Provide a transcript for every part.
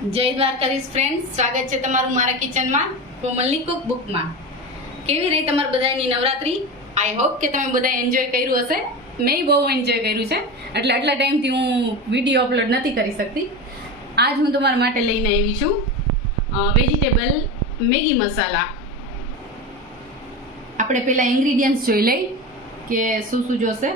જય દ્વારકાધીશ ફ્રેન્ડ્સ, સ્વાગત છે તમારું મારા કિચનમાં કોમલની કુક બુકમાં. કેવી રહી તમારી બધાની નવરાત્રી? આઈ હોપ કે તમે બધા એન્જોય કર્યું હશે. મેં બહુ એન્જોય કર્યું છે, એટલે આટલા ટાઈમથી હું વિડીયો અપલોડ નથી કરી શકતી. આજ હું તમારા માટે લઈને આવી છું વેજીટેબલ મેગી મસાલા. આપણે પહેલા ઇન્ગ્રીડિયન્ટ્સ જોઈ લઈ કે શું શું જોશે.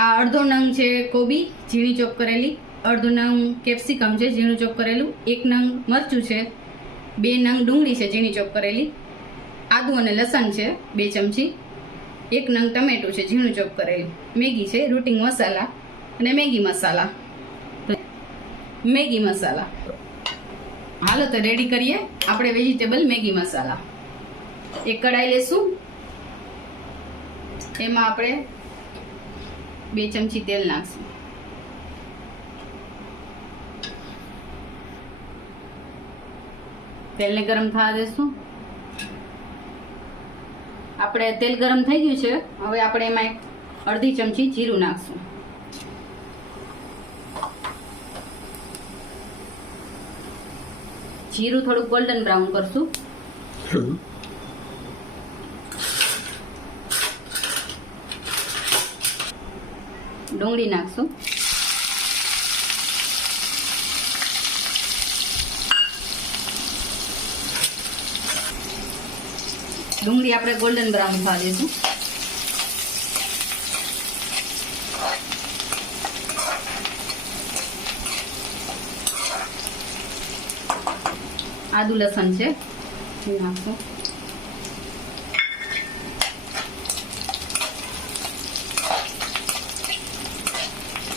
આ અડધો નંગ છે કોબી ઝીણી ચોપ કરેલી, અડધો નંગ કેપ્સિકમ છે ઝીણું ચોપ કરેલું, એક નંગ મરચું છે, 2 નંગ ડુંગળી છે ઝીણી ચોપ કરેલી, આદુ અને લસણ છે 2 ચમચી, 1 નંગ ટમેટું છે ઝીણું ચોપ કરેલું, મેગી છે, રૂટિંગ મસાલા અને મેગી મસાલા. મેગી મસાલા હાલો તો રેડી કરીએ આપણે વેજીટેબલ મેગી મસાલા. એક કડાઈ લેશું, એમાં આપણે 2 ચમચી તેલ નાખશું. તેલને ગરમ થવા દેશું. આપણે તેલ ગરમ થઈ ગયું છે, હવે આપણે એમાં 1/2 ચમચી જીરું નાખશું. જીરું થોડું ગોલ્ડન બ્રાઉન કરશું. ડુંગળી નાખશું. ડુંગળી આપણે ગોલ્ડન બ્રાઉન થવા દઈશું. આદુ લસણ છે નાખશું.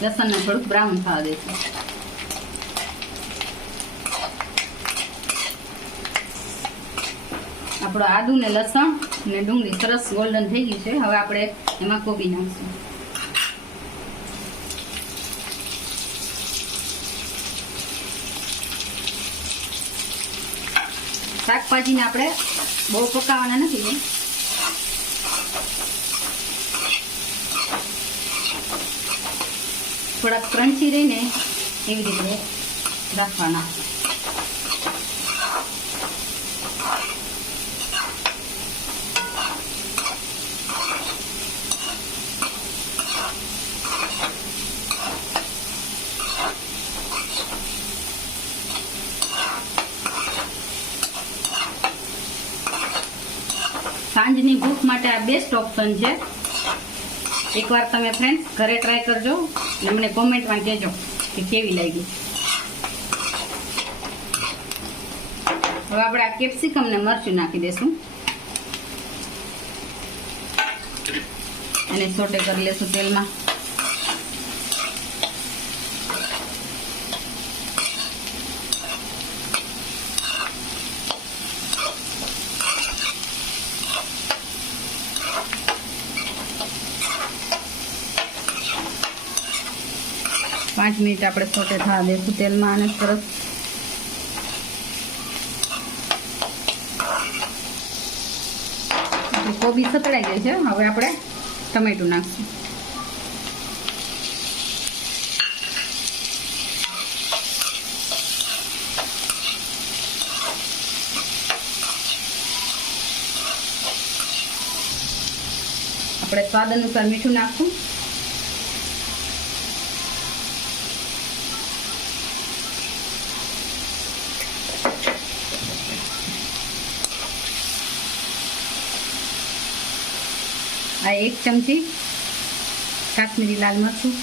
લસણને થોડુંક બ્રાઉન થવા દઈશું. આપણો આદુ ને લસણ ને ડુંગળી સરસ ગોલ્ડન થઈ ગયું છે. હવે આપણે એમાં કોબી નાખશું. શાકભાજીને આપણે બહુ પકાવવાના નથી, થોડાક ક્રન્ચી રહીને એવી રીતે રાખવાના. સાંજની ભૂખ માટે આ બેસ્ટ ઓપ્શન છે. એકવાર તમે ફ્રેન્ડ્સ ઘરે ટ્રાય કરજો અને મને કોમેન્ટમાં કહેજો કે કેવી લાગી. હવે આપણે આ કેપ્સિકમ ને મરચું નાખી દેશું અને સોટે કરી લેશું તેલમાં. પાંચ મિનિટ આપણે સોટે થવા દઈશું તેલમાં અને સરસ. કોબી સતળાઈ ગઈ છે, હવે આપણે ટમેટું નાખશું. આપણે સ્વાદ અનુસાર મીઠું નાખશું. આ 1 ચમચી કાશ્મીરી લાલ મરચું,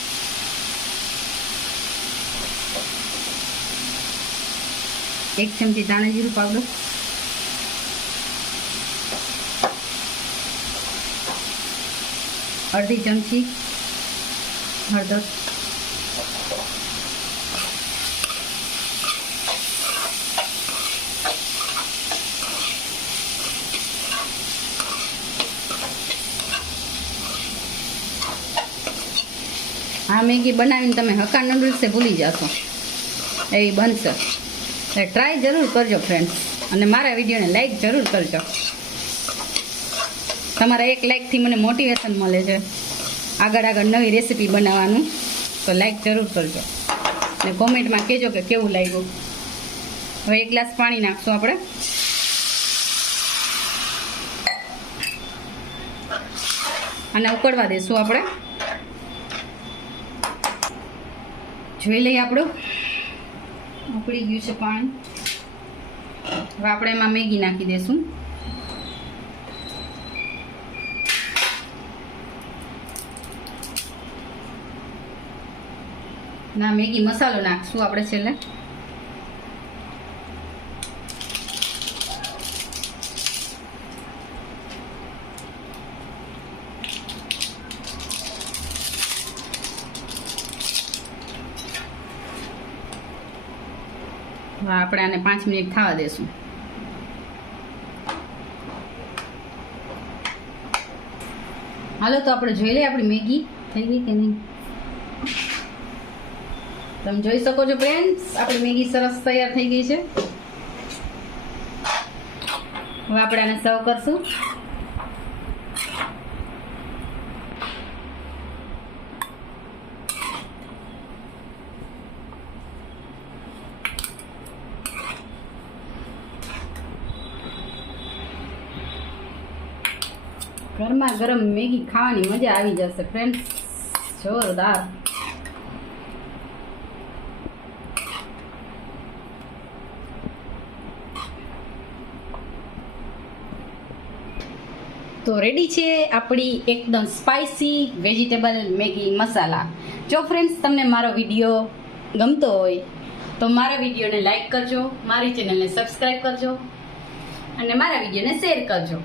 1 ચમચી ધાણા જીરું પાવડર, 1/2 ચમચી હળદર, આ મેગી બનાવીને તમે હક્કા નૂડલ્સે ભૂલી જશો એવી બનશે. એટલે ટ્રાય જરૂર કરજો ફ્રેન્ડ્સ, અને મારા વિડીયોને લાઈક જરૂર કરજો. તમારા એક લાઈકથી મને મોટિવેશન મળે છે આગળ નવી રેસીપી બનાવવાનું, તો લાઈક જરૂર કરજો. ને કોમેન્ટમાં કહેજો કે કેવું લાગ્યું. હવે 1 ગ્લાસ પાણી નાખશું આપણે. અને ઉકળવા દઈશું આપણે. જોઈ લઈએ આપણું ઉકળી ગયું છે પાણી. હવે આપણે એમાં મેગી નાખી દઈશું. ના મેગી મસાલો નાખશું આપણે છેલ્લે. આપણે આને 5 મિનિટ થવા દેશું. હાલો તો આપણે જોઈ લઈએ આપણી મેગી થઈ ગઈ કે નહીં. તમે જોઈ શકો છો ફ્રેન્ડ્સ, આપણી મેગી સરસ તૈયાર થઈ ગઈ છે. હવે આપણે આને સર્વ કરશું. ગરમા ગરમ મેગી ખાવાની મજા આવી જશે ફ્રેન્ડ્સ, જોરદાર. તો રેડી છે આપણી એકદમ સ્પાઇસી વેજીટેબલ મેગી મસાલા. જો ફ્રેન્ડ્સ તમને મારો વિડીયો ગમતો હોય તો મારા વિડીયોને લાઈક કરજો, મારી ચેનલને સબસ્ક્રાઈબ કરજો અને મારા વિડીયોને શેર કરજો.